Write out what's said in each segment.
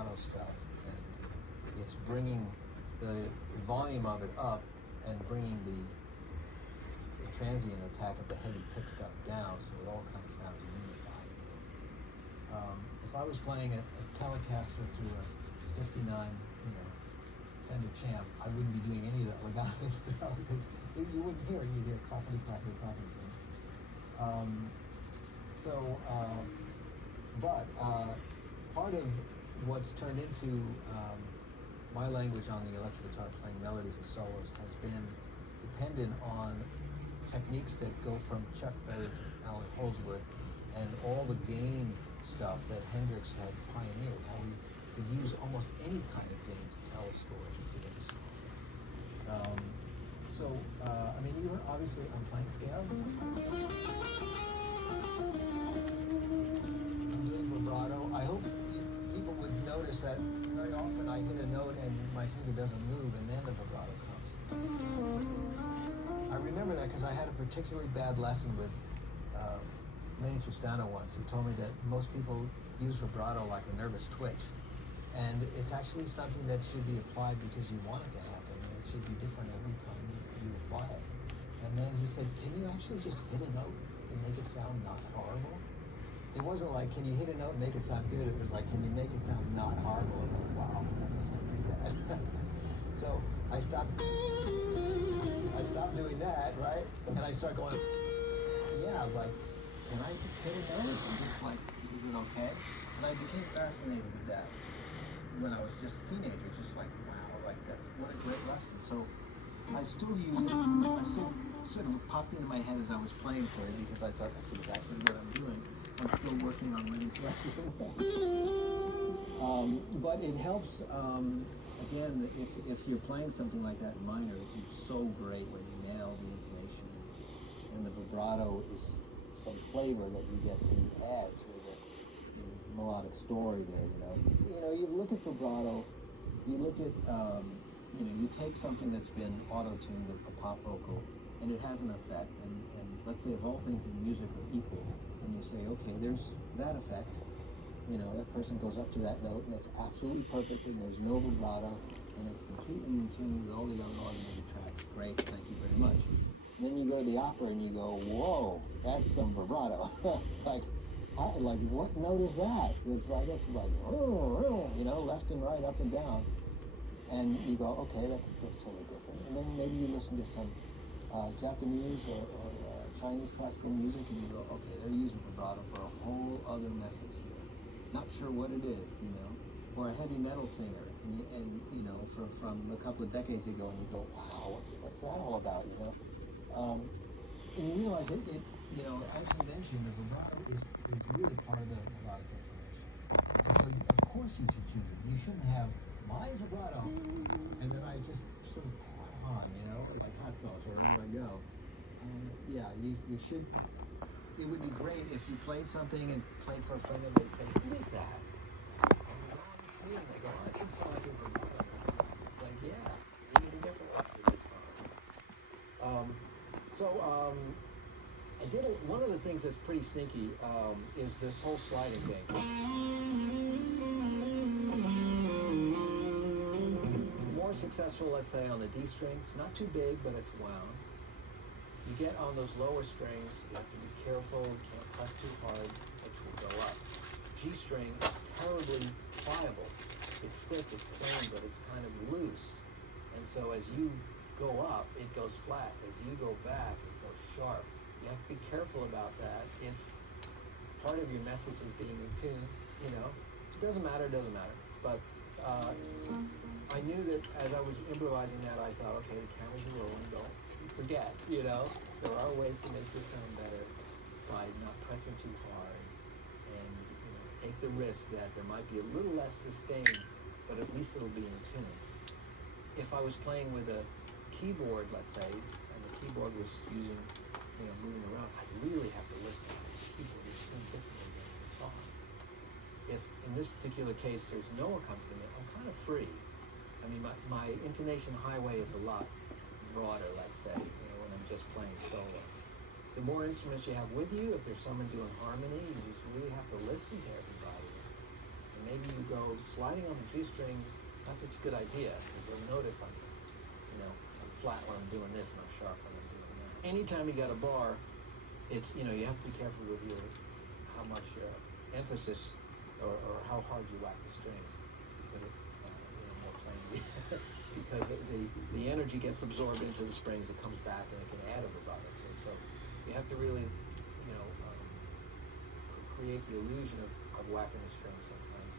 vibrato stuff, and it's bringing the volume of it up and bringing the transient attack of the heavy pick stuff down, so it all kind of sounds unified. If I was playing a Telecaster through a 59, Fender Champ, I wouldn't be doing any of that legato stuff because you wouldn't hear it. You'd hear clappity, clappity, clappity. But part of what's turned into my language on the electric guitar playing melodies and solos has been dependent on techniques that go from Chuck Berry to Alan Holdsworth and all the gain stuff that Hendrix had pioneered, how we could use almost any kind of gain to tell a story within a song. You obviously, I'm playing scale. I'm doing vibrato. I hope people would notice that very often I hit a note and my finger doesn't move and then the vibrato comes. I remember that because I had a particularly bad lesson with Lenny Tristano once, who told me that most people use vibrato like a nervous twitch. And it's actually something that should be applied because you want it to happen, and it should be different every time you apply it. And then he said, can you actually just hit a note and make it sound not horrible? It wasn't like, can you hit a note and make it sound good? It was like, can you make it sound not horrible? And I'm like, wow, that was sound pretty bad. So I stopped doing that, right? And I started going, I was like, can I just hit a note? And just like, is it okay? And I became fascinated with that when I was just a teenager, just like, wow, like that's what a great lesson. So I still use it. I still sort of popped into my head as I was playing for it because I thought that's exactly what I'm doing. I'm still working on Lenny's lesson. But it helps, again, if you're playing something like that in minor, it's so great when you nail the intonation and the vibrato is some flavor that you get to add to the melodic story there, you look at vibrato, you look at, you take something that's been auto-tuned, a pop vocal, and it has an effect, and let's say if all things in music are equal, and you say, okay, there's that effect, that person goes up to that note, and it's absolutely perfect, and there's no vibrato, and it's completely in tune with all the other automated tracks. Great, thank you very much. And then you go to the opera, and you go, whoa, that's some vibrato. Like, what note is that? It's like, left and right, up and down. And you go, okay, that's totally different. And then maybe you listen to some Japanese or Chinese classical music, and you go, okay, they're using vibrato for a whole other message here. Not sure what it is, or a heavy metal singer, and from a couple of decades ago, and you go, wow, what's that all about, And you realize it as you mentioned, the vibrato is really part of the melodic information. And so, of course, you should choose it. You shouldn't have my vibrato, and then I just sort of pour it on, like hot sauce wherever I go. You should. It would be great if you played something and played for a friend and they'd say, who is that? And you go, oh, it's me. And they go, oh, I think so like your vibrato. It's like, yeah, you need a different one for this song. I did it. One of the things that's pretty sneaky is this whole sliding thing. More successful, let's say, on the D string. It's not too big, but it's wound. You get on those lower strings, you have to be careful, you can't press too hard, which will go up. G string is terribly pliable. It's thick, it's clean, but it's kind of loose. And so as you go up, it goes flat. As you go back, it goes sharp. You have to be careful about that. If part of your message is being in tune, it doesn't matter. But I knew that as I was improvising that, I thought, okay, the cameras are rolling, don't forget, there are ways to make this sound better by not pressing too hard and, take the risk that there might be a little less sustain, but at least it'll be in tune. If I was playing with a keyboard, let's say, and the keyboard was using moving around, I'd really have to listen to the keyboard. It's so different than the song. If in this particular case there's no accompaniment, I'm kind of free. I mean, my intonation highway is a lot broader, let's say, when I'm just playing solo. The more instruments you have with you, if there's someone doing harmony, you just really have to listen to everybody and maybe you go, sliding on the G string, not such a good idea, because you'll notice I'm flat when I'm doing this and I'm sharp when I'm doing that. Anytime you got a bar, it's, you have to be careful with how much emphasis or how hard you whack the strings, to put it more plainly, because the energy gets absorbed into the springs, it comes back and it can add a vibrato to it. So you have to really, create the illusion of whacking the strings sometimes,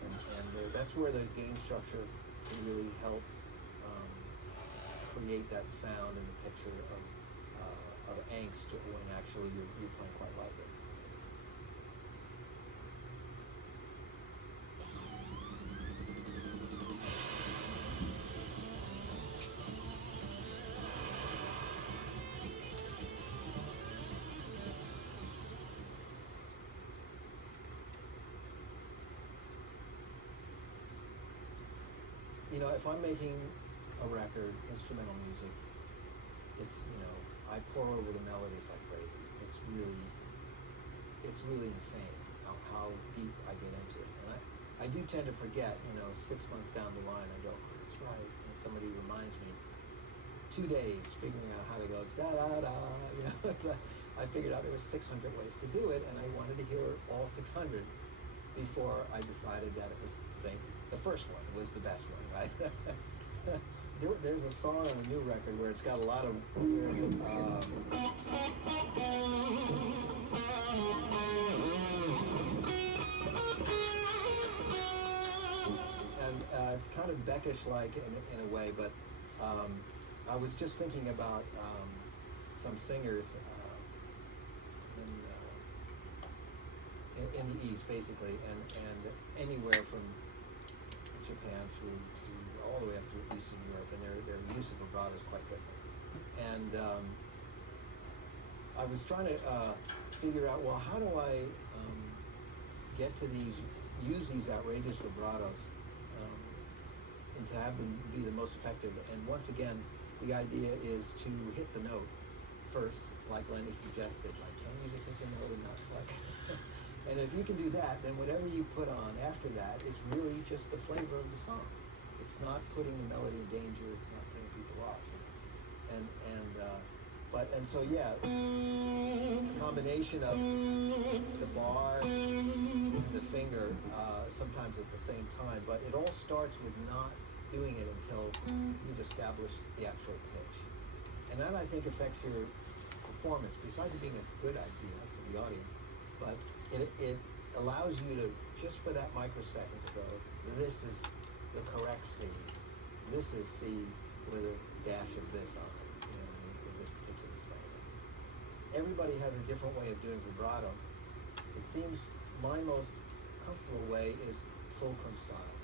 and that's where the gain structure can really help create that sound and the picture of angst when actually you're playing quite lightly. If I'm making a record, instrumental music, it's, I pour over the melodies like crazy. It's really insane how deep I get into it. And I do tend to forget, 6 months down the line, I go, oh, that's right. And somebody reminds me, 2 days figuring out how to go da-da-da, it's like, I figured out there was 600 ways to do it, and I wanted to hear all 600 before I decided that it was the first one was the best one, right? There's a song on the new record where it's got a lot of weird, and it's kind of Beckish-like in a way, but I was just thinking about some singers in the East, basically, and anywhere from Japan through all the way up through Eastern Europe, and their use of vibrato is quite different. And I was trying to figure out, well, how do I get to use these outrageous vibratos and to have them be the most effective? And once again, the idea is to hit the note first, like Lenny suggested. Like, can you just hit the note and not suck? And if you can do that, then whatever you put on after that is really just the flavor of the song. It's not putting the melody in danger. It's not putting people off. So yeah, it's a combination of the bar and the finger sometimes at the same time. But it all starts with not doing it until you've established the actual pitch, and that, I think, affects your performance. Besides it being a good idea for the audience, but it allows you to, just for that microsecond, to go, this is the correct C. This is C with a dash of this on it, with this particular flavor. Everybody has a different way of doing vibrato. It seems my most comfortable way is fulcrum style.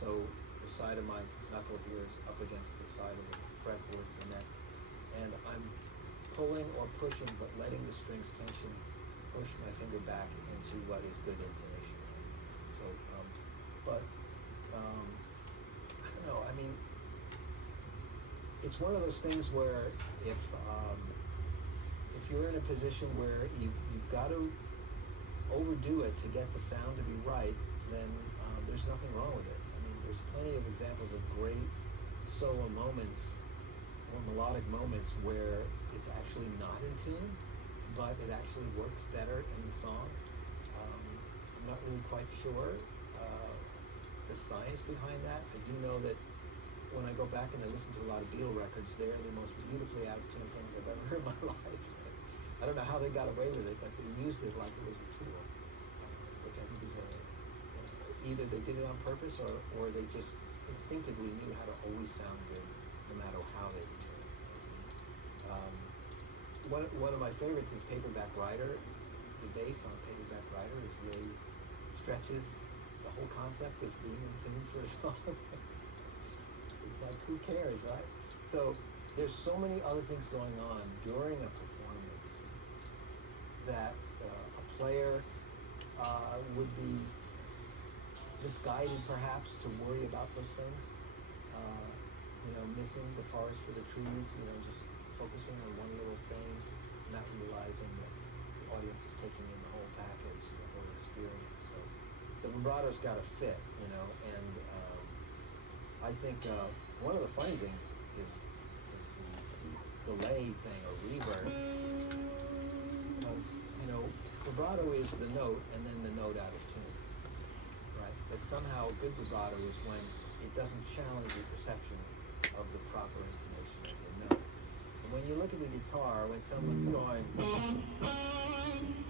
So the side of my knuckle here is up against the side of the fretboard, and I'm pulling or pushing, but letting the strings tension push my finger back into what is good intonation. So, I don't know. I mean, it's one of those things where if you're in a position where you've got to overdo it to get the sound to be right, then there's nothing wrong with it. I mean, there's plenty of examples of great solo moments or melodic moments where it's actually not in tune, but it actually works better in the song. I'm not really quite sure the science behind that. I do know that when I go back and I listen to a lot of Beatle records, they're the most beautifully out-of-tune things I've ever heard in my life. I don't know how they got away with it, but they used it like it was a tool, which I think is either they did it on purpose or they just instinctively knew how to always sound good, no matter how they were doing it. One of my favorites is Paperback Writer. The bass on Paperback Writer is really stretches the whole concept of being in tune for a song. It's like, who cares, right? So there's so many other things going on during a performance that a player would be misguided perhaps to worry about those things. Missing the forest for the trees, just focusing on one little thing, not realizing that the audience is taking in the whole package, the whole experience. So the vibrato's got to fit, you know, and I think one of the funny things is the delay thing or reverb, because, you know, vibrato is the note and then the note out of tune, right? But somehow good vibrato is when it doesn't challenge your perception of the proper intonation of the note. And when you look at the guitar, when someone's going,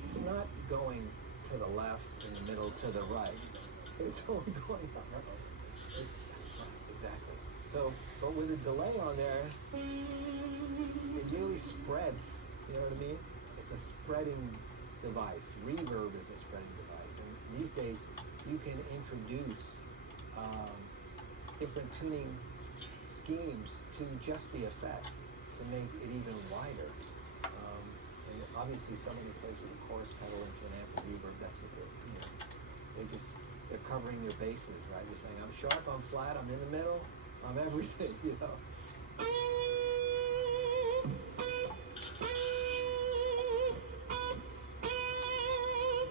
it's not going to the left, in the middle, to the right. It's only going up. That's right, exactly. So, but with a delay on there, it really spreads, you know what I mean? It's a spreading device. Reverb is a spreading device. And these days, you can introduce different tuning schemes to just the effect to make it even wider. And obviously, somebody who plays with a chorus pedal into an amp with reverb, that's what they're covering their bases, right? They're saying, I'm sharp, I'm flat, I'm in the middle, I'm everything, you know.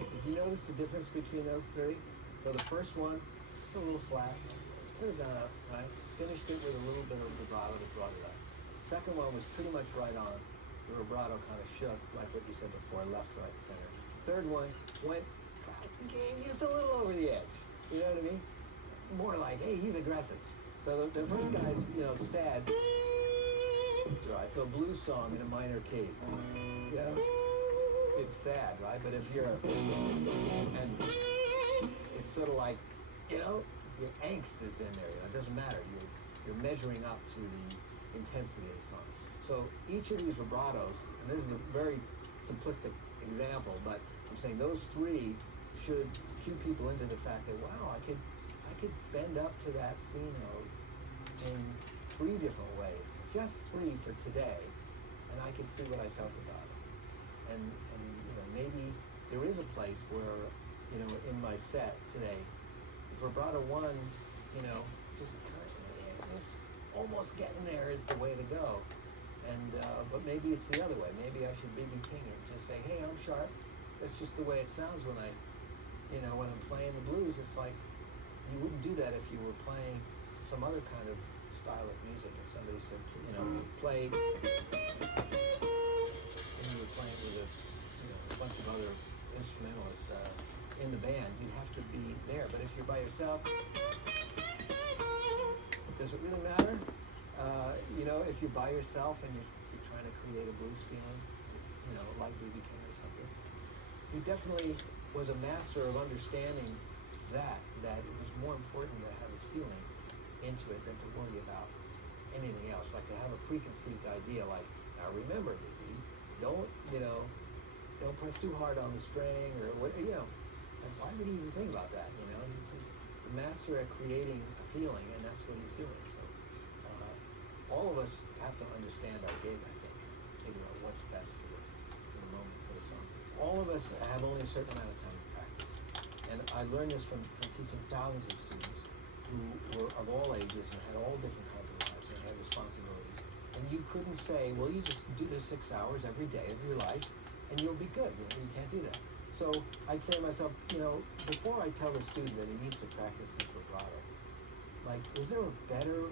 Did you notice the difference between those three? So the first one, just a little flat, could have gone up, right? Finished it with a little bit of vibrato that brought it up. Second one was pretty much right on. The vibrato kind of shook, like what you said before, left, right, center. Third one went just a little over the edge. You know what I mean? More like, hey, he's aggressive. So the first guy's, you know, sad. Right. So a blues song in a minor key. You know? It's sad, right? But if you're, and it's sort of like, you know, the angst is in there. You know? It doesn't matter. You're measuring up to the intensity of the song. So each of these vibratos, and this is a very simplistic example, but I'm saying those three should cue people into the fact that, wow, I could bend up to that C note in three different ways, just three for today, and I could see what I felt about it. And you know, maybe there is a place where, you know, in my set today, vibrato one, you know, just kind of just almost getting there is the way to go. And but maybe it's the other way. Maybe I should BB King it and just say, hey, I'm sharp. That's just the way it sounds when when I'm playing the blues. It's like you wouldn't do that if you were playing some other kind of style of music. If somebody said, you know, play, and you were playing with a bunch of other instrumentalists in the band, you'd have to be there. But if you're by yourself, does it really matter? You know, if you're by yourself and you're trying to create a blues feeling, you know, like B.B. King or something, he definitely was a master of understanding that it was more important to have a feeling into it than to worry about anything else. Like to have a preconceived idea, like, now remember, B.B., don't press too hard on the string or what, you know. It's like, why would he even think about that? You know, he's the master at creating a feeling, and that's what he's doing. So all of us have to understand our gig, I think, figure out what's best for the moment for the song. All of us have only a certain amount of time to practice. And I learned this from teaching thousands of students who were of all ages and had all different kinds of lives and had responsibilities. And you couldn't say, well, you just do this 6 hours every day of your life and you'll be good. You can't do that. So I'd say to myself, you know, before I tell the student that he needs to practice his vibrato, like, is there a better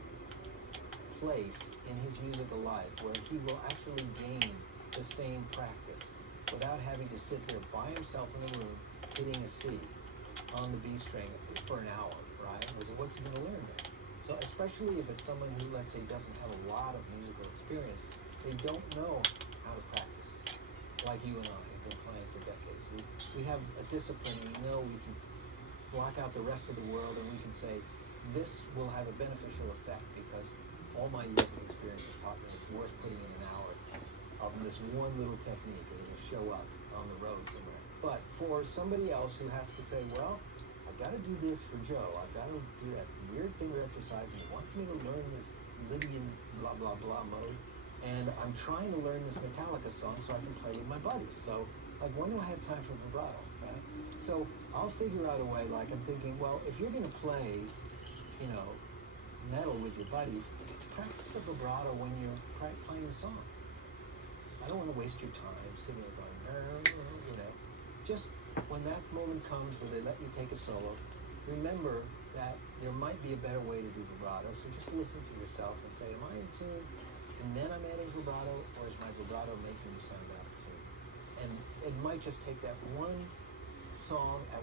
place in his musical life where he will actually gain the same practice without having to sit there by himself in the room hitting a C on the B string for an hour, right? What's he going to learn there? So especially if it's someone who, let's say, doesn't have a lot of musical experience, they don't know how to practice like you and I have been playing for decades. We have a discipline, and we know we can block out the rest of the world and we can say, this will have a beneficial effect because all my years of experience have taught me it's worth putting in an hour of this one little technique, and it'll show up on the road somewhere. But for somebody else who has to say, well, I've got to do this for Joe, I've got to do that weird finger exercise, and he wants me to learn this Lydian blah, blah, blah mode, and I'm trying to learn this Metallica song so I can play with my buddies. So, like, when do I have time for vibrato, right? So I'll figure out a way, like I'm thinking, well, if you're going to play, you know, metal with your buddies, practice the vibrato when you're playing the song. I don't want to waste your time sitting there going, you know. Just when that moment comes where they let you take a solo, remember that there might be a better way to do vibrato. So just listen to yourself and say, am I in tune? And then I'm adding vibrato, or is my vibrato making me sound out of tune? And it might just take that one song at